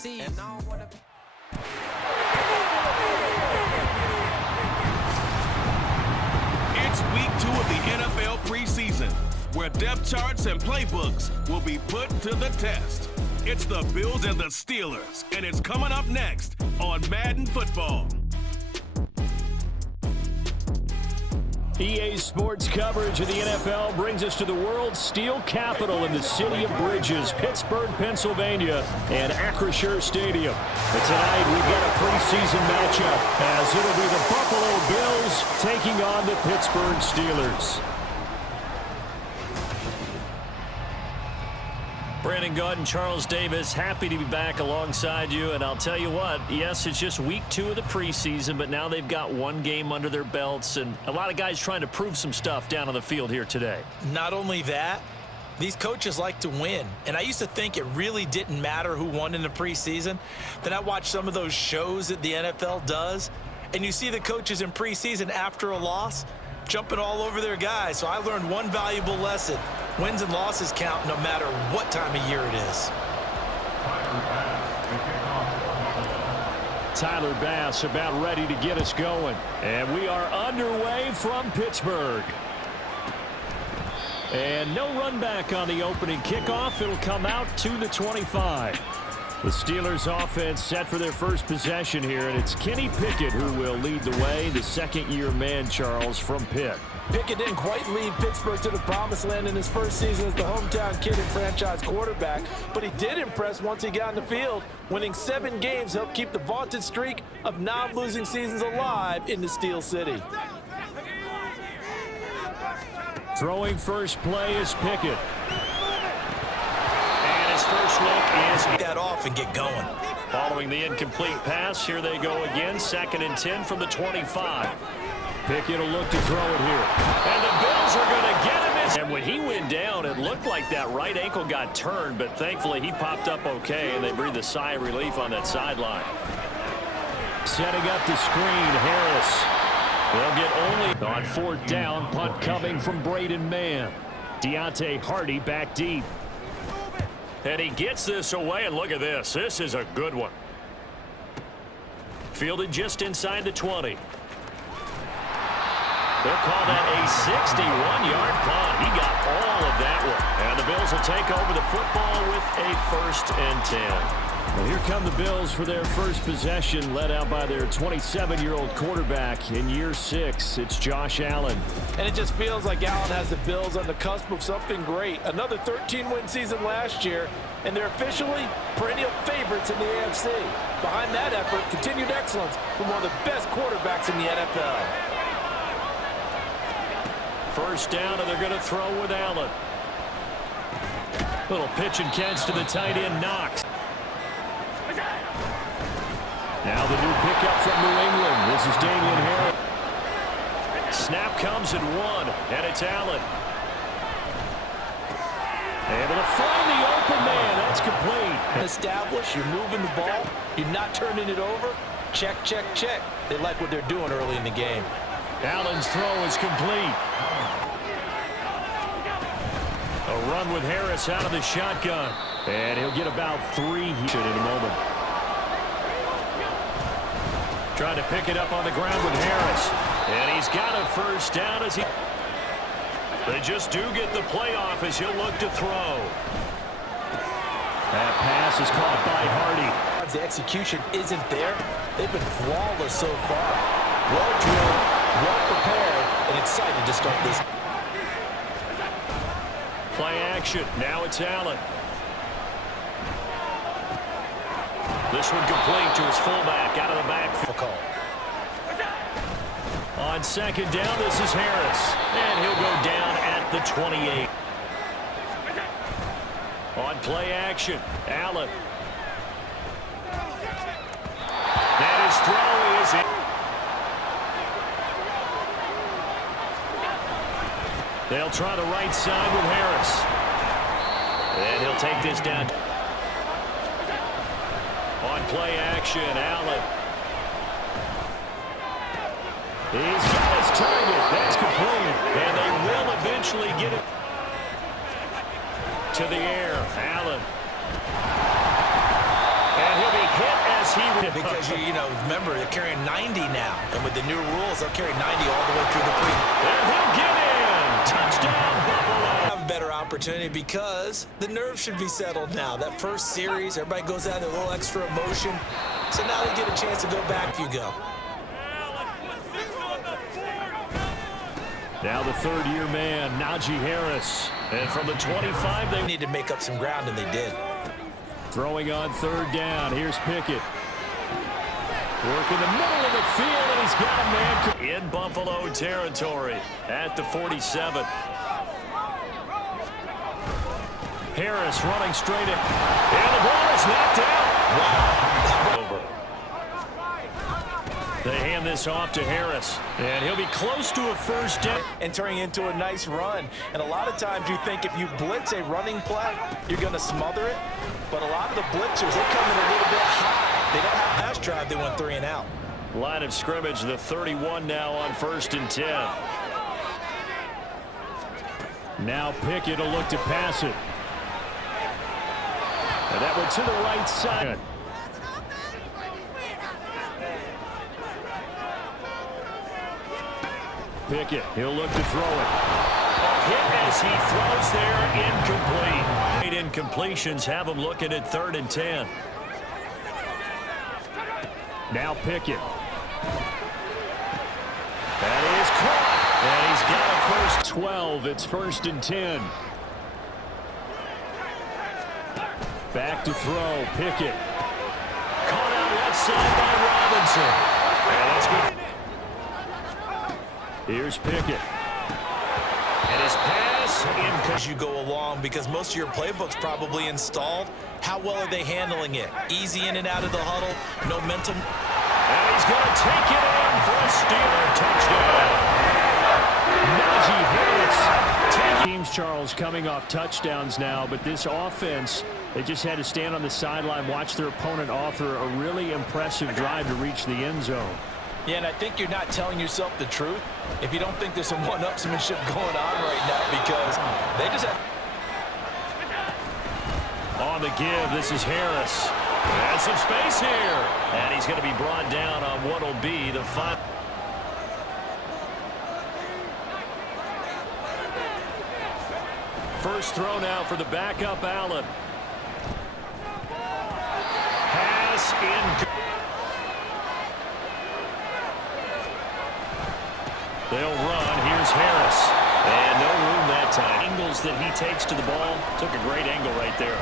overseas. And I don't wanna... It's week 2 of the NFL preseason, where depth charts and playbooks will be put to the test. It's the Bills and the Steelers, and it's coming up next on Madden Football. EA Sports coverage of the NFL brings us to the world's steel capital in the city of Bridges, Pittsburgh, Pennsylvania, and Acrisure Stadium. But tonight we've got a preseason matchup as it'll be the Buffalo Bills taking on the Pittsburgh Steelers. Brandon Gaud and Charles Davis, happy to be back alongside you. And I'll tell you what, yes, it's just week 2 of the preseason, but now they've got one game under their belts, and a lot of guys trying to prove some stuff down on the field here today. Not only that, these coaches like to win. And I used to think it really didn't matter who won in the preseason. Then I watched some of those shows that the NFL does, and you see the coaches in preseason after a loss jumping all over their guys. So I learned one valuable lesson. Wins and losses count no matter what time of year it is. Tyler Bass about ready to get us going. And we are underway from Pittsburgh. And no run back on the opening kickoff. It'll come out to the 25. The Steelers offense set for their first possession here, and it's Kenny Pickett who will lead the way, the second-year man, Charles, from Pitt. Pickett didn't quite lead Pittsburgh to the promised land in his first season as the hometown kid and franchise quarterback, but he did impress once he got in the field. Winning 7 games helped keep the vaunted streak of non-losing seasons alive in the Steel City. Throwing first play is Pickett. And his first look is... Get that off and get going. Following the incomplete pass, here they go again, 2nd and 10 from the 25. Pickett will look to throw it here. And the Bills are going to get him. And when he went down, it looked like that right ankle got turned, but thankfully he popped up okay, and they breathed a sigh of relief on that sideline. Setting up the screen, Harris. They'll get only on 4th down, punt coming from Braden Mann. Deontay Hardy back deep. And he gets this away, and look at this. This is a good one. Fielded just inside the 20. They'll call that a 61-yard punt. He got all of that one. And the Bills will take over the football with a 1st and 10. Well, here come the Bills for their first possession, led out by their 27-year-old quarterback in year 6. It's Josh Allen. And it just feels like Allen has the Bills on the cusp of something great. Another 13-win season last year, and they're officially perennial favorites in the AFC. Behind that effort, continued excellence from one of the best quarterbacks in the NFL. First down, and they're going to throw with Allen. Little pitch and catch to the tight end, Knox. Now the new pickup from New England. This is Damian Harris. Snap comes at 1, and it's Allen. Able to find the open man. That's complete. Establish, you're moving the ball, you're not turning it over. Check, check, check. They like what they're doing early in the game. Allen's throw is complete. A run with Harris out of the shotgun. And he'll get about 3 in a moment. Trying to pick it up on the ground with Harris. And he's got a first down as he... They just do get the playoff as he'll look to throw. That pass is caught by Hardy. The execution isn't there. They've been flawless so far. Well drilled, well prepared, and excited to start this. Play action. Now it's Allen. This one complete to his fullback out of the backfield. On 2nd down, this is Harris. And he'll go down at the 28. On play action, Allen. And his throw is in. They'll try the right side with Harris. And he'll take this down. On play action, Allen. He's got his target. That's complete. And they will eventually get it to the air. Allen. And he'll be hit as he... Because, remember, they're carrying 90 now. And with the new rules, they'll carry 90 all the way through the pre. And he'll get in. Touchdown, Buffalo. Have a better opportunity because the nerves should be settled now. That first series, everybody goes out with a little extra emotion. So now they get a chance to go back if you go. Now the third-year man, Najee Harris. And from the 25, they need to make up some ground, and they did. Throwing on third down. Here's Pickett. Work in the middle of the field, and he's got a man in Buffalo territory at the 47. Harris running straight in. And the ball is knocked out. Wow. Over. They hand this off to Harris, and he'll be close to a first down. And turning into a nice run. And a lot of times you think if you blitz a running play, you're going to smother it. But a lot of the blitzers, they come in a little bit high. They don't have pass drive. They went 3 and out. Line of scrimmage, the 31 now on 1st and 10. Now Pickett will look to pass it. And that went to the right side. Pickett, he'll look to throw it. A hit as he throws there, incomplete. 8 incompletions have him looking at 3rd and 10. Now Pickett. That is caught. And he's got a first 12. It's 1st and 10. Back to throw. Pickett. Caught out left side by Robinson. And that's good. Here's Pickett. And his pass in. As you go along, because most of your playbook's probably installed, how well are they handling it? Easy in and out of the huddle, no mental. And he's going to take it in for a Steeler touchdown. Najee Harris. Teams, Charles, coming off touchdowns now, but this offense, they just had to stand on the sideline, watch their opponent author a really impressive drive to reach the end zone. Yeah, and I think you're not telling yourself the truth if you don't think there's some one-upsmanship going on right now, because they just have... On the give, this is Harris. And some space here. And he's going to be brought down on what will be the final. First throw now for the backup, Allen. Pass in. They'll run. Here's Harris. And no room that time. Angles that he takes to the ball. Took a great angle right there.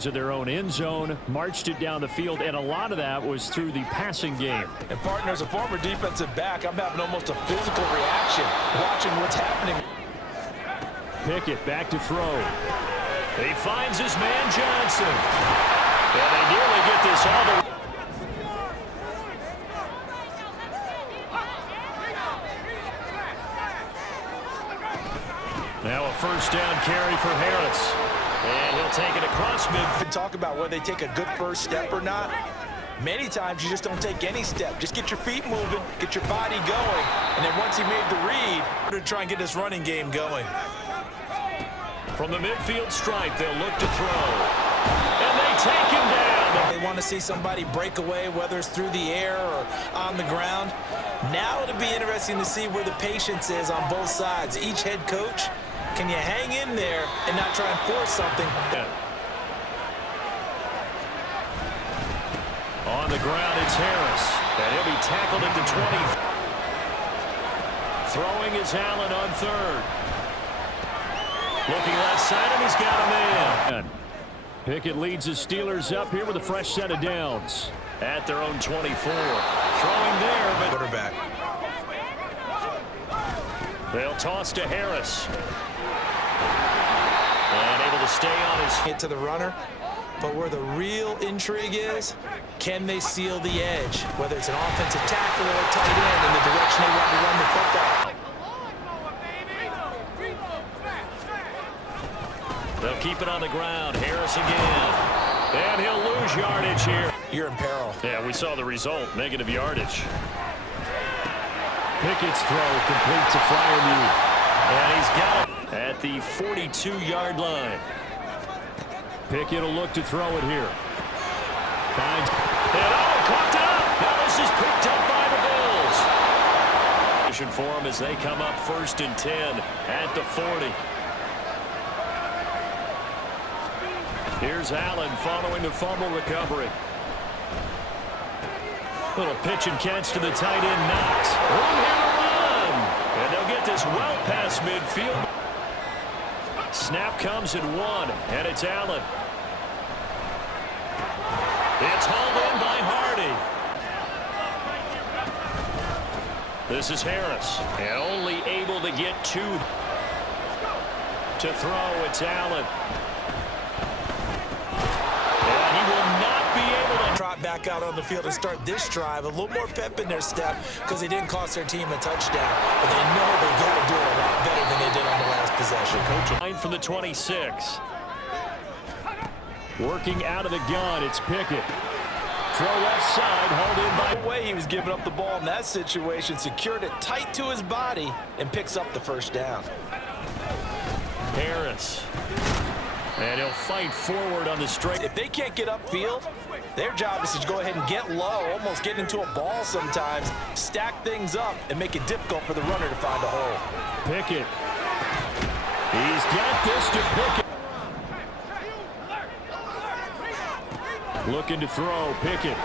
Of their own end zone, marched it down the field, and a lot of that was through the passing game. And partner, as a former defensive back, I'm having almost a physical reaction watching what's happening. Pickett back to throw. He finds his man Johnson. And they nearly get this all the way. Now a first down carry for Harris. And he'll take it across midfield. Talk about whether they take a good first step or not. Many times you just don't take any step. Just get your feet moving, get your body going, and then once he made the read, to try and get his running game going. From the midfield stripe, they'll look to throw. And they take him down. They want to see somebody break away, whether it's through the air or on the ground. Now it'll be interesting to see where the patience is on both sides. Each head coach, can you hang in there and not try and force something? Yeah. On the ground, it's Harris. And he'll be tackled at the 20. Throwing is Allen on third. Looking left side, and he's got a man. Pickett leads the Steelers up here with a fresh set of downs. At their own 24. Throwing there, but quarterback. They'll toss to Harris. And able to stay on his hit to the runner. But where the real intrigue is, can they seal the edge? Whether it's an offensive tackle or a tight end in the direction they want to run the football. They'll keep it on the ground. Harris again. And he'll lose yardage here. You're in peril. Yeah, we saw the result. Negative yardage. Pickett's throw completes a Freiermuth. And he's got it. at the 42-yard line. Pickett will look to throw it here. Finds and caught up. Now this is picked up by the Bills. For them as they come up 1st and 10 at the 40. Here's Allen following the fumble recovery. Little pitch and catch to the tight end, Knox. Room here to run. And they'll get this well past midfield. Snap comes at 1, and it's Allen. It's hauled in by Hardy. This is Harris, and only able to get 2 to throw. It's Allen. And he will not be able to trot back out on the field and start this drive. A little more pep in their step because they didn't cost their team a touchdown. But they know they're going to do it a lot better than they did on the last possession. Coach line from the 26. Working out of the gun, it's Pickett. Throw left side, hauled in by... The way he was giving up the ball in that situation, secured it tight to his body and picks up the first down. Harris. And he'll fight forward on the straight. If they can't get upfield, their job is to go ahead and get low, almost get into a ball sometimes, stack things up, and make it difficult for the runner to find a hole. Pickett. He's got this to Pickett. Looking to throw, Pickett.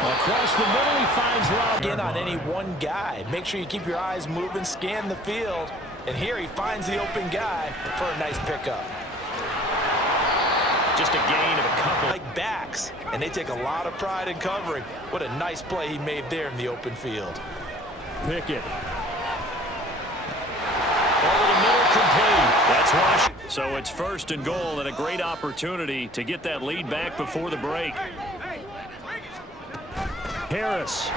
Across the middle, he finds Rob. Again, on any one guy, make sure you keep your eyes moving, scan the field, and here he finds the open guy for a nice pickup. Just a gain of a couple. Like backs, and they take a lot of pride in covering. What a nice play he made there in the open field. Pickett. Over the middle, complete. That's Washington. So it's 1st and goal, and a great opportunity to get that lead back before the break. Harris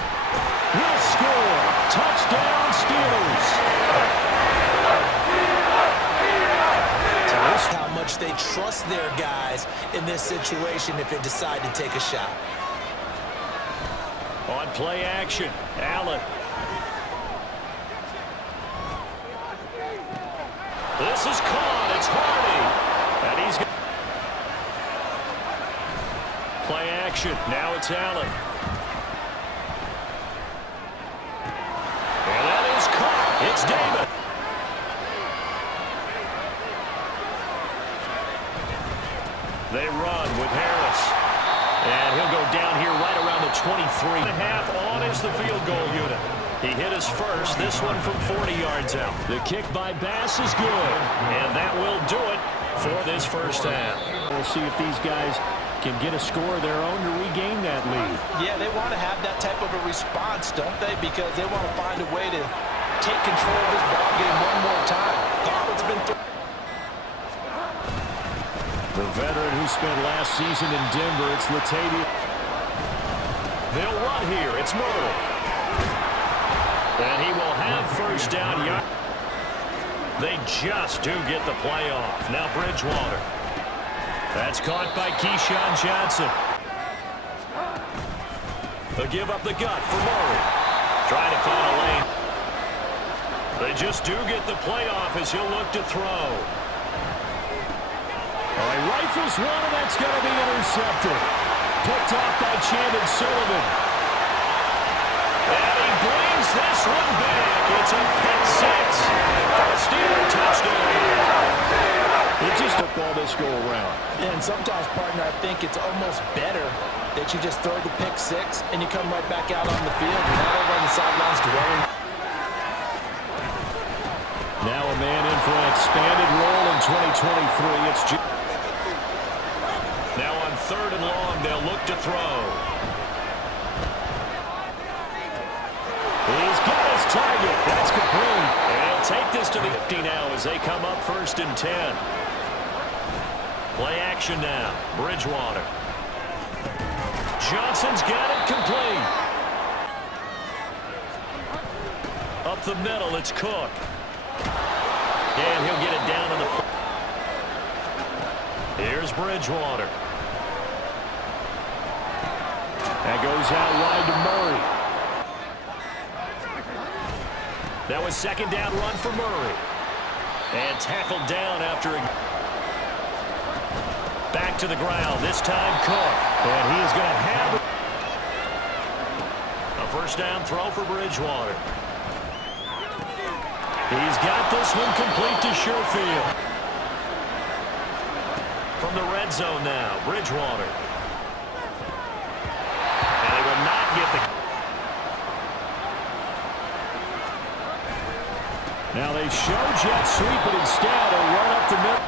will score. Touchdown, Steelers. How much they trust their guys in this situation if they decide to take a shot. On play action, Allen. This is caught. It's Hardy. And he's got play action. Now it's Allen. And that is caught. It's David. They run with Harris. And he'll go down here right around the 23.5 on is the field goal unit. He hit his first, this one from 40 yards out. The kick by Bass is good, and that will do it for this first half. We'll see if these guys can get a score of their own to regain that lead. Yeah, they want to have that type of a response, don't they? Because they want to find a way to take control of this ball game one more time. Garland's been through. The veteran who spent last season in Denver, it's Latavius. They'll run here. It's Murray. And he will have first down. They just do get the play off. Now Bridgewater. That's caught by Keyshawn Johnson. They'll give up the gut for Murray. Trying to find a lane. They just do get the play off as he'll look to throw. He rifles one, and that's going to be intercepted. Picked off by Chandon Sullivan. And he brings this one back. It's a pick six. First Steeler touchdown. It just football this go around. Yeah, and sometimes, partner, I think it's almost better that you just throw the pick six and you come right back out on the field. You're not over on the sidelines dwelling. Now a man in for an expanded role in 2023. It's now on 3rd and long, they'll look to throw. He's got his target. That's complete. And he'll take this to the 50 now as they come up 1st and 10. Play action now. Bridgewater. Johnson's got it complete. Up the middle, it's Cook. And he'll get it down on the... Here's Bridgewater. That goes out wide to Murray. That was 2nd down run for Murray. And tackled down after a... Back to the ground. This time Cook. And he is going to have a first down throw for Bridgewater. He's got this one complete to Sherfield. From the red zone now, Bridgewater. And they will not get the... Now they show jet sweep, but instead a run up the middle.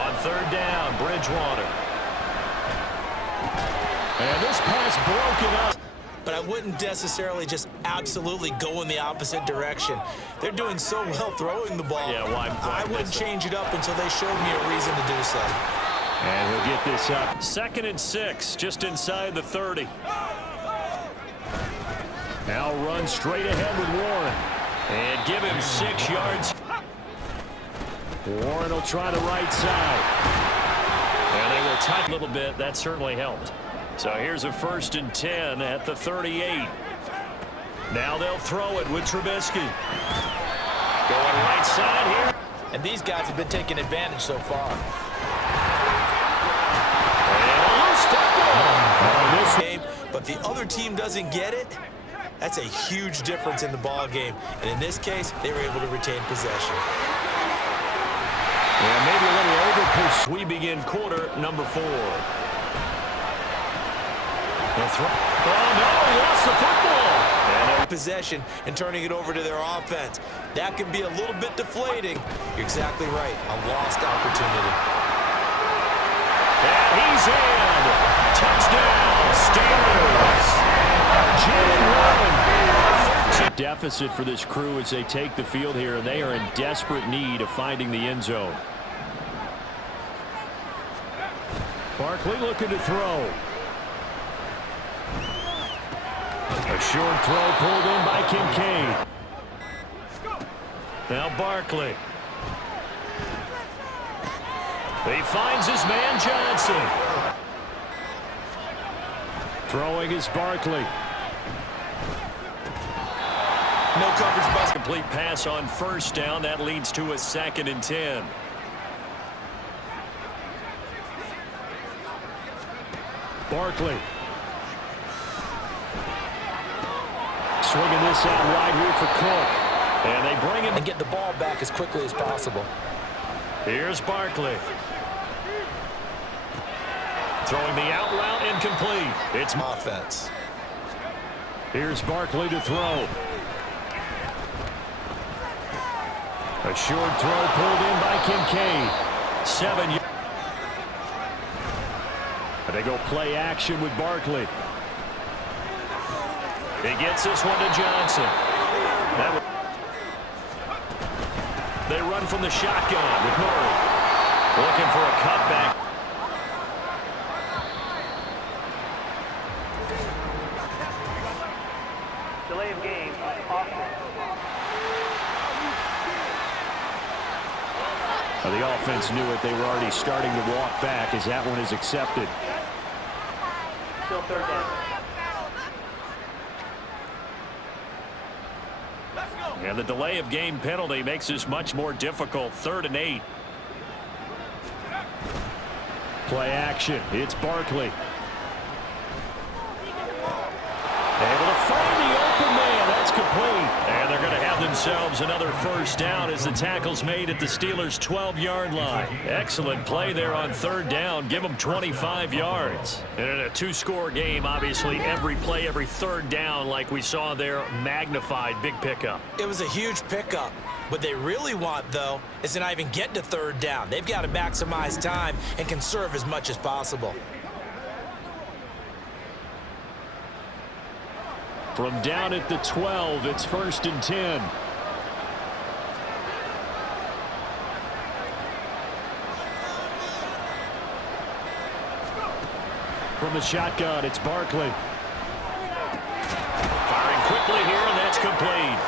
On third down, Bridgewater. And this pass broken up. But I wouldn't necessarily just absolutely go in the opposite direction. They're doing so well throwing the ball. Yeah, why I wouldn't change it up until they showed me a reason to do so. And he'll get this up. 2nd and 6, just inside the 30. Now run straight ahead with Warren. And give him 6 yards. Warren will try the right side. And they will tighten a little bit. That certainly helped. So here's a 1st and 10 at the 38. Now they'll throw it with Trubisky. Going right side here. And these guys have been taking advantage so far. And a loose football. This game, but the other team doesn't get it. That's a huge difference in the ball game. And in this case, they were able to retain possession. Yeah, maybe a little overpush. We begin quarter number 4. Oh, no, he lost the football. And possession and turning it over to their offense. That can be a little bit deflating. You're exactly right. A lost opportunity. And he's in. Touchdown, Steelers. Deficit for this crew as they take the field here, and they are in desperate need of finding the end zone. Barkley looking to throw. A short throw pulled in by Kincaid. Now Barkley. He finds his man Johnson. Throwing is Barkley. No coverage bust. Complete pass on 1st down. That leads to a 2nd and 10. Barkley. Swinging this out wide here for Cook. And they bring him and get the ball back as quickly as possible. Here's Barkley. Throwing the out route incomplete. It's offense. Here's Barkley to throw. A short throw pulled in by Kincaid. 7 yards. They go play action with Barkley. He gets this one to Johnson. They run from the shotgun with Murray. Looking for a cutback. Delay of game. The offense knew it. They were already starting to walk back as that one is accepted. Still 3rd down. And the delay of game penalty makes this much more difficult. 3rd and 8. Play action. It's Barkley. Able to find the open man. That's complete. And they're going to have themselves another 1st down as the tackle's made at the Steelers' 12-yard line. Excellent play there on 3rd down. Give them 25 yards. And in a 2-score game, obviously, every play, every 3rd down, like we saw there, magnified. Big pickup. It was a huge pickup. What they really want, though, is to not even get to 3rd down. They've got to maximize time and conserve as much as possible. From down at the 12, it's 1st and 10. From the shotgun, it's Barkley. Firing quickly here, and that's complete.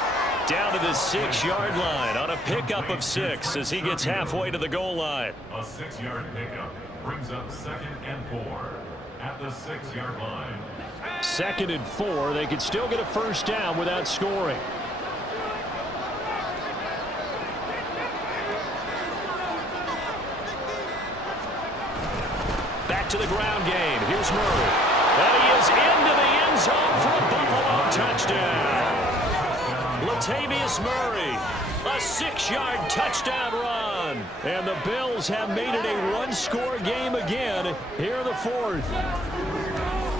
Down to the 6-yard line on a pickup of 6 as he gets halfway to the goal line. A 6-yard pickup brings up 2nd and 4 at the 6-yard line. 2nd and 4. They could still get a 1st down without scoring. back to the ground game. Here's Murray. And he is into the end zone for a Buffalo touchdown. Latavius Murray, a 6-yard touchdown run. And the Bills have made it a one-score game again here in the fourth.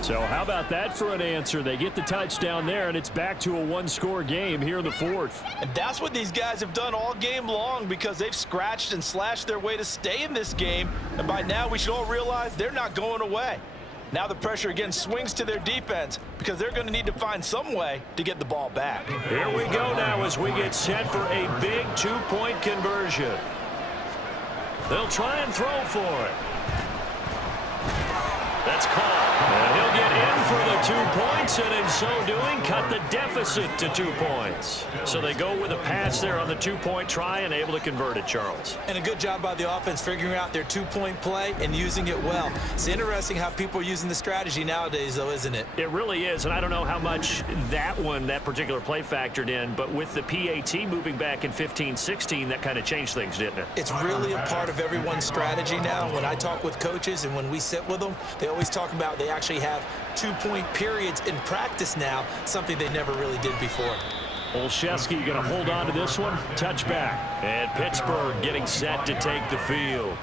So how about that for an answer? They get the touchdown there, and it's back to a one-score game here in the fourth. And that's what these guys have done all game long, because they've scratched and slashed their way to stay in this game. And by now, we should all realize they're not going away. Now the pressure again swings to their defense, because they're going to need to find some way to get the ball back. Here we go now as we get set for a big two-point conversion. They'll try and throw for it. That's caught. And he'll get in for the 2 points, and in so doing, cut the deficit to 2 points. So they go with a pass there on the two-point try and able to convert it, Charles. And a good job by the offense figuring out their two-point play and using it well. It's interesting how people are using the strategy nowadays, though, isn't it? It really is, and I don't know how much that particular play factored in, but with the PAT moving back in 15-16, that kind of changed things, didn't it? It's really a part of everyone's strategy now. When I talk with coaches and when we sit with them, they always talk about they actually have two-point periods in practice now, something they never really did before. Olszewski going to hold on to this one. Touchback. And Pittsburgh getting set to take the field.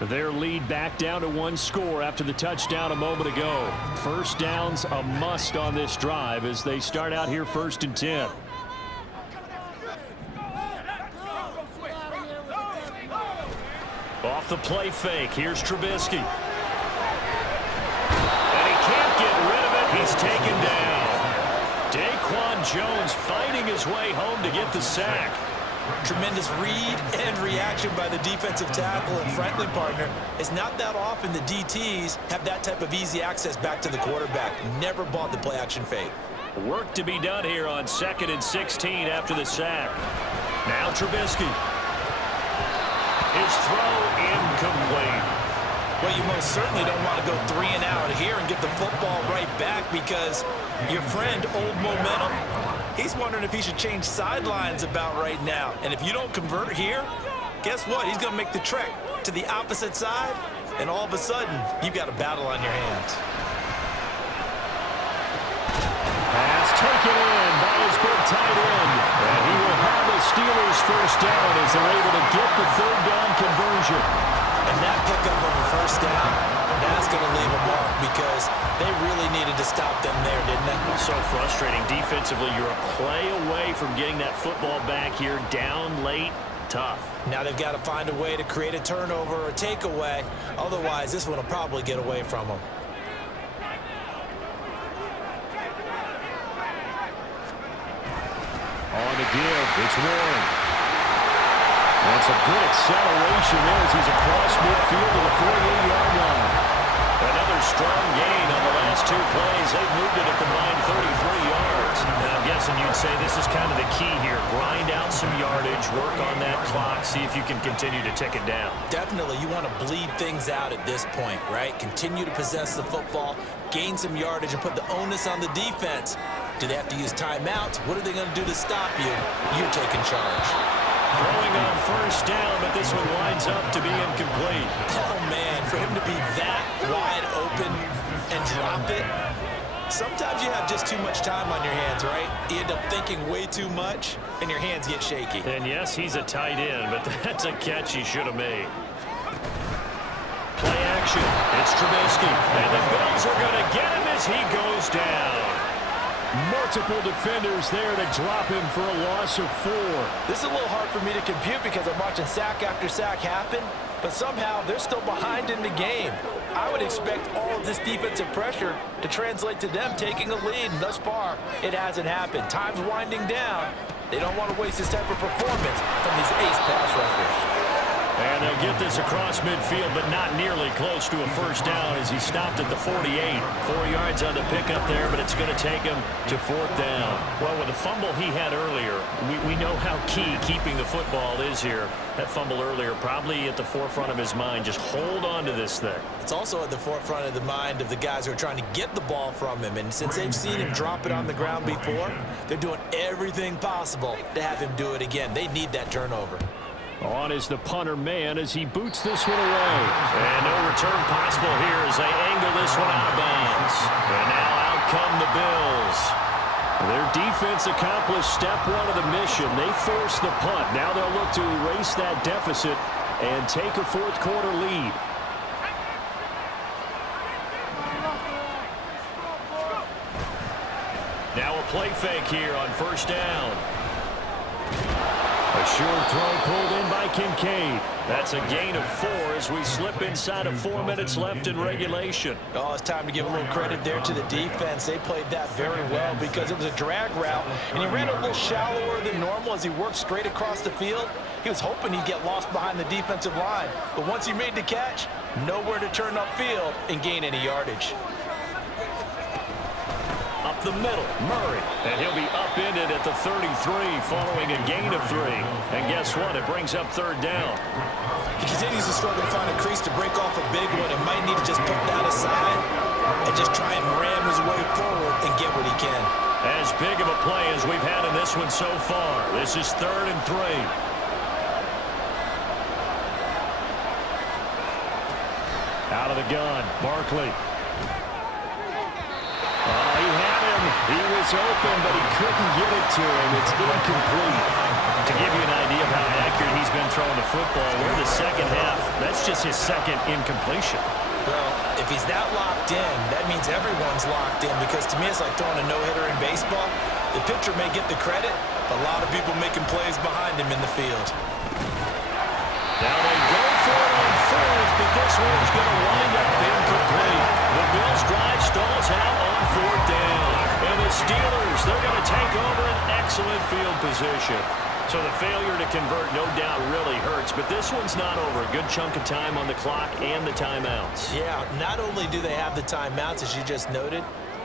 Their lead back down to one score after the touchdown a moment ago. First down's a must on this drive as they start out here 1st and 10. Off the play fake. Here's Trubisky. He's taken down. Daquan Jones fighting his way home to get the sack. Tremendous read and reaction by the defensive tackle, and frankly, partner, it's not that often the DTs have that type of easy access back to the quarterback. Never bought the play action fake. Work to be done here on 2nd and 16 after the sack. Now Trubisky. His throw incomplete. Well, you most certainly don't want to go 3 and out here and get the football right back, because your friend, Old Momentum, he's wondering if he should change sidelines about right now. And if you don't convert here, guess what? He's going to make the trek to the opposite side, and all of a sudden, you've got a battle on your hands. Pass taken in by his big tight end. And he will have the Steelers first down as they're able to get the 3rd down conversion. And that pickup of a first down, that's going to leave a mark, because they really needed to stop them there, didn't they? So frustrating. Defensively, you're a play away from getting that football back here. Down late, tough. Now they've got to find a way to create a turnover or a takeaway. Otherwise, this one will probably get away from them. On the give, it's Warren. That's a good acceleration there as he's across midfield to the 48-yard line. Another strong gain on the last 2 plays. They've moved it a combined 33 yards. And I'm guessing you'd say this is kind of the key here. Grind out some yardage, work on that clock, see if you can continue to tick it down. Definitely, you want to bleed things out at this point, right? Continue to possess the football, gain some yardage, and put the onus on the defense. Do they have to use timeouts? What are they going to do to stop you? You're taking charge. Throwing on first down, but this one winds up to be incomplete. Oh, man, for him to be that wide open and drop it. Sometimes you have just too much time on your hands, right? You end up thinking way too much, and your hands get shaky. And yes, he's a tight end, but that's a catch he should have made. Play action. It's Trubisky. And the Bills are going to get him as he goes down. Multiple defenders there to drop him for a loss of 4. This is a little hard for me to compute, because I'm watching sack after sack happen, but somehow they're still behind in the game. I would expect all of this defensive pressure to translate to them taking a lead, and thus far, it hasn't happened. Time's winding down. They don't want to waste this type of performance from these ace pass rushers. And they'll get this across midfield, but not nearly close to a first down as he stopped at the 48. 4 yards on the pickup there, but it's going to take him to 4th down. Well, with the fumble he had earlier, we know how key keeping the football is here. That fumble earlier probably at the forefront of his mind. Just hold on to this thing. It's also at the forefront of the mind of the guys who are trying to get the ball from him. And since they've seen him drop it on the ground before, they're doing everything possible to have him do it again. They need that turnover. On is the punter man as he boots this one away. And no return possible here as they angle this one out of bounds. And now out come the Bills. Their defense accomplished step one of the mission. They forced the punt. Now they'll look to erase that deficit and take a fourth quarter lead. Now a play fake here on first down. A short throw pulled in by Kincaid. That's a gain of 4 as we slip inside of 4 minutes left in regulation. Oh, it's time to give a little credit there to the defense. They played that very well because it was a drag route, and he ran a little shallower than normal as he worked straight across the field. He was hoping he'd get lost behind the defensive line, but once he made the catch, nowhere to turn upfield and gain any yardage. Up the middle, Murray, and he'll be upended at the 33 following a gain of 3. And guess what? It brings up third down. He continues to struggle to find a crease to break off a big one and might need to just put that aside and just try and ram his way forward and get what he can. As big of a play as we've had in this one so far. This is 3rd and 3. Out of the gun, Barkley. He had him. He was open, but he couldn't get it to him. It's incomplete. To give you an idea of how accurate he's been throwing the football, we're the second half. That's just his second incompletion. Well, if he's that locked in, that means everyone's locked in because to me it's like throwing a no-hitter in baseball. The pitcher may get the credit, but a lot of people making plays behind him in the field. Now they go for it on 4th, but this one's going to wind up incomplete. The Bills drive stalls out on 4th down. And the Steelers, they're going to take over an excellent field position. So the failure to convert no doubt really hurts, but this one's not over. A good chunk of time on the clock and the timeouts. Yeah, not only do they have the timeouts, as you just noted,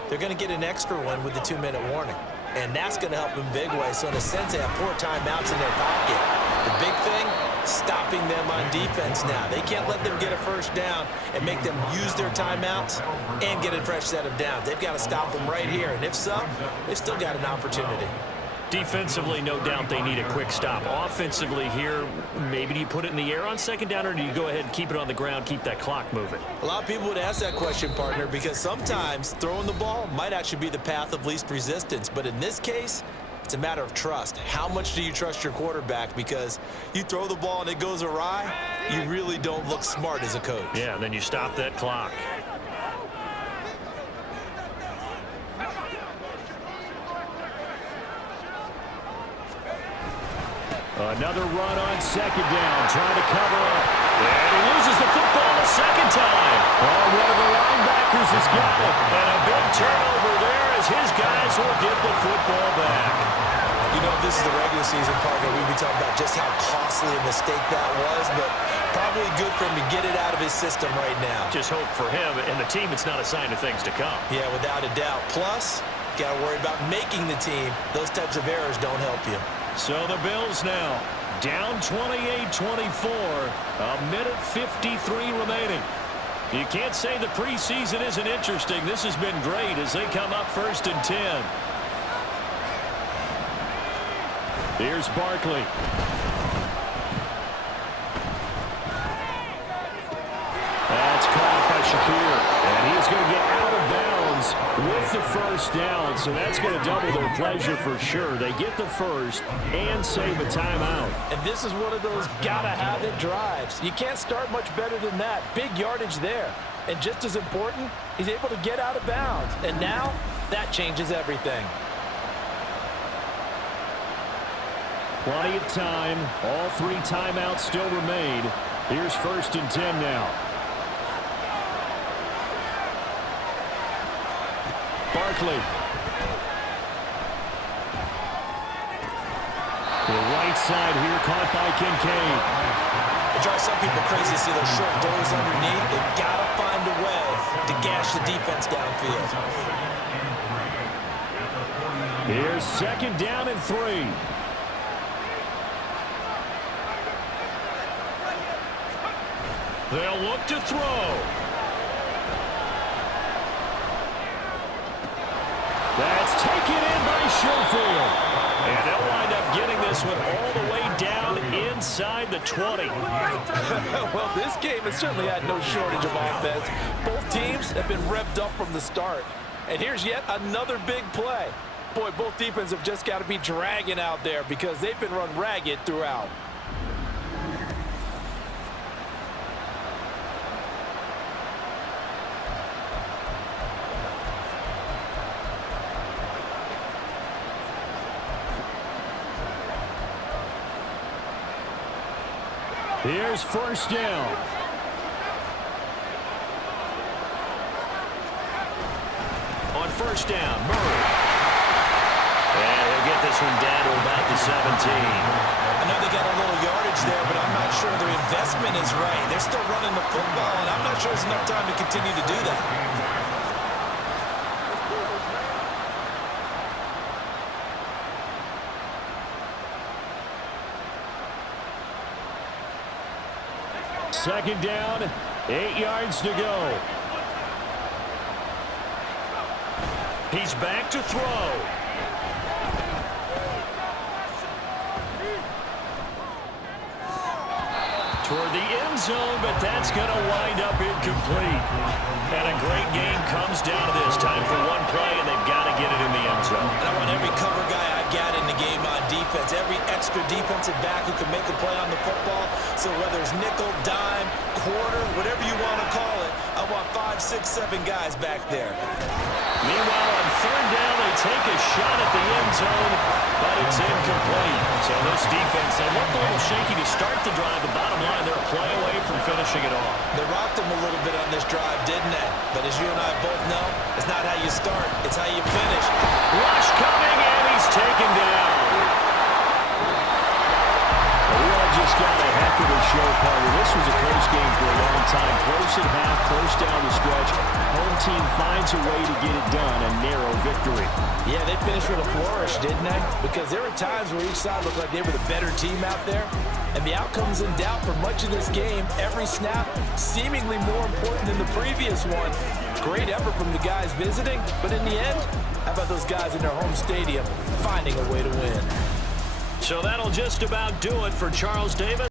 they're going to get an extra one with the 2-minute warning. And that's going to help in big way. So in a sense, they have 4 timeouts in their pocket. The big thing, stopping them on defense now. They can't let them get a first down and make them use their timeouts and get a fresh set of downs. They've got to stop them right here. And if so, they've still got an opportunity. Defensively, no doubt they need a quick stop. Offensively here, maybe do you put it in the air on 2nd down, or do you go ahead and keep it on the ground, keep that clock moving? A lot of people would ask that question, partner, because sometimes throwing the ball might actually be the path of least resistance. But in this case, it's a matter of trust. How much do you trust your quarterback? Because you throw the ball and it goes awry, you really don't look smart as a coach. Yeah, and then you stop that clock. Another run on 2nd down, trying to cover up. And he loses the football the 2nd time. Oh, one of the linebackers has got it. And a big turnover there as his guys will get the football back. You know, this is the regular season partner. We'd be talking about just how costly a mistake that was, but probably good for him to get it out of his system right now. Just hope for him and the team it's not a sign of things to come. Yeah, without a doubt. Plus, you got to worry about making the team. Those types of errors don't help you. So the Bills now down 28-24, a minute 53 remaining. You can't say the preseason isn't interesting. This has been great as they come up 1st and 10. Here's Barkley. That's caught by Shakir. And he's going to get out of bounds with the first down. So that's going to double their pleasure for sure. They get the first and save a timeout. And this is one of those gotta-have-it drives. You can't start much better than that. Big yardage there. And just as important, he's able to get out of bounds. And now, that changes everything. Plenty of time. All 3 timeouts still remain. Here's 1st and 10 now. Barkley. The right side here caught by Kincaid. It drives some people crazy to see those short throws underneath. They've got to find a way to gash the defense downfield. Here's 2nd down and 3. They'll look to throw. That's taken in by Schofield. And they'll wind up getting this one all the way down in inside the 20. Well, this game has certainly had no shortage of offense. Both teams have been revved up from the start. And here's yet another big play. Boy, both defenses have just got to be dragging out there because they've been run ragged throughout. Here's first down. On first down, Murray. And he'll get this one down to about the 17. I know they got a little yardage there, but I'm not sure their investment is right. They're still running the football, and I'm not sure there's enough time to continue to do that. Second down, 8 yards to go. He's back to throw. Toward the end zone, but that's going to wind up incomplete. And a great game comes down to this. Time for one play, and they've got to get it in the end zone. And I want every cover guy I've got in the game on defense, every extra defensive back who can make a play on the football. So whether it's nickel, dime, quarter, whatever you want to call it, I want 5, 6, 7 guys back there. Meanwhile, on third down, they take a shot at the end zone, but it's incomplete. So this defense, they looked a little shaky to start the drive. The bottom line, they're a play away from finishing it off. They rocked them a little bit on this drive, didn't they? But as you and I both know, it's not how you start, it's how you finish. Rush coming, and he's taken down. We all just got a heck of a show, partner. This was a close game for a long time. Close at half, close down the stretch. Home team finds a way to get it done, a narrow victory. Yeah, they finished with a flourish, didn't they? Because there were times where each side looked like they were the better team out there. And the outcome's in doubt for much of this game. Every snap seemingly more important than the previous one. Great effort from the guys visiting, but in the end, how about those guys in their home stadium finding a way to win? So that'll just about do it for Charles Davis.